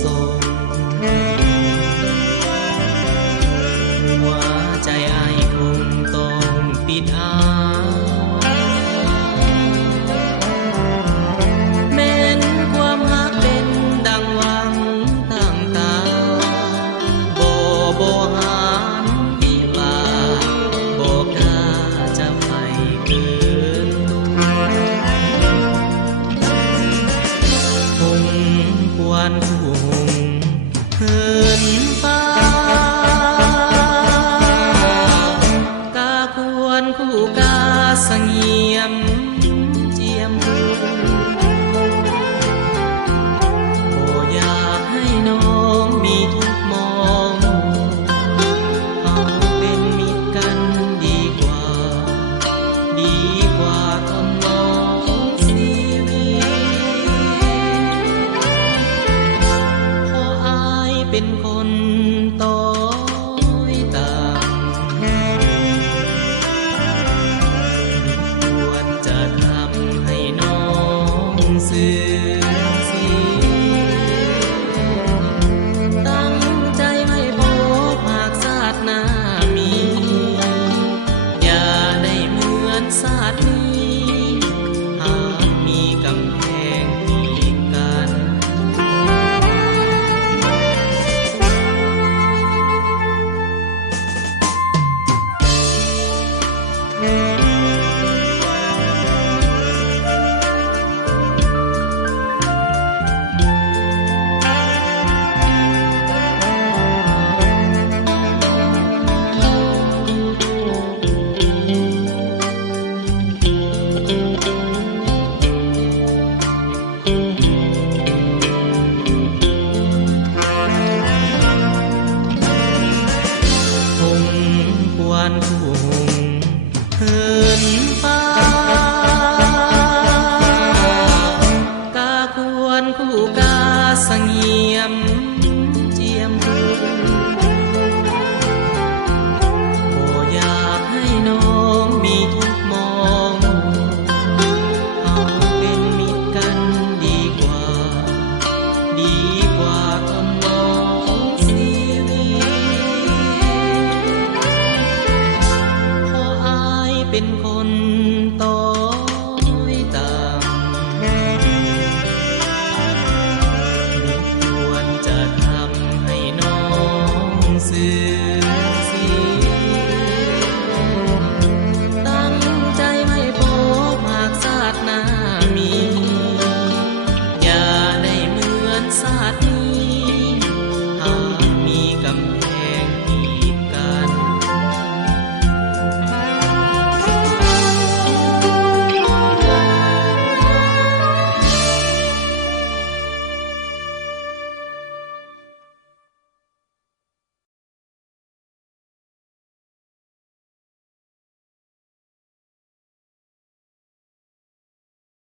ส่งหัวใจอ้ายคงต้องปิดอ้ายแม้นความรักเป็นดังหวังตั้งตาบ่หานดีลาบ่กล้าจะไปเกินคงควรผู้หงเหินฟ้ากาควรคู่กาเสงี่ยมเจียมบ่อยากให้น้องมีทุกมองเอาเป็นมิตรกันดีกว่าทำน้องเสียวีเพราะอายเป็นคนต้อยต่ำควรจะทำให้น้องเสื่อมเสียตั้งใจไว้พบหากชาติหน้ามีอย่าได้เหมือนชาตินี้หากมีกำแพงกีดกัน คงควรผู้หงเหินฟ้ากาควรคู่กาเสงี่ยมเจียมบ่อยากให้น้องมีทุกมองเอาเป็นมิตรกันดีกว่าทำน้องเสียวีเพราะอายเป็นคน